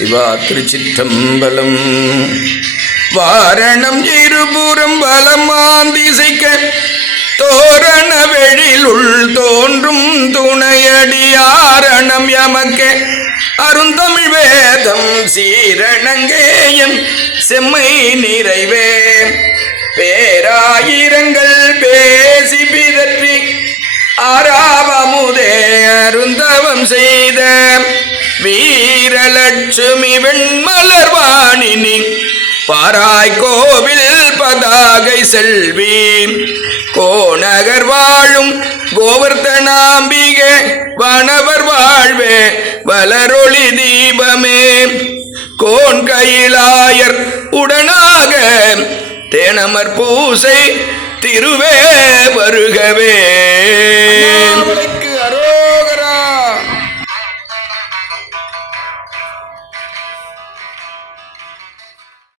சிவா திருச்சிற்றம்பலம். வாரணம் இருபுறம் வலமாந்திசைக்க தோரண வெளிலுள் தோன்றும் துணையடியாரணம் எமக்க அருந்தமிழ் வேதம் சீரணங்கேயம் செம்மை நிறைவே பேராயிரங்கள் பேசி பிதற்றி ஆராவமுதே அருந்தவம் செய்த வீரலட்சுமி வெண்மலர்வாணினி பாராய் கோவில் பதாகை செல்வி கோநகர் வாழும் கோவர்த்தனாம்பிகே வானவர் வாழ்வே வளரொளி தீபமே கோன் கையிலாயர் உடனாக தேனமர் பூசை திருவே வருகவே.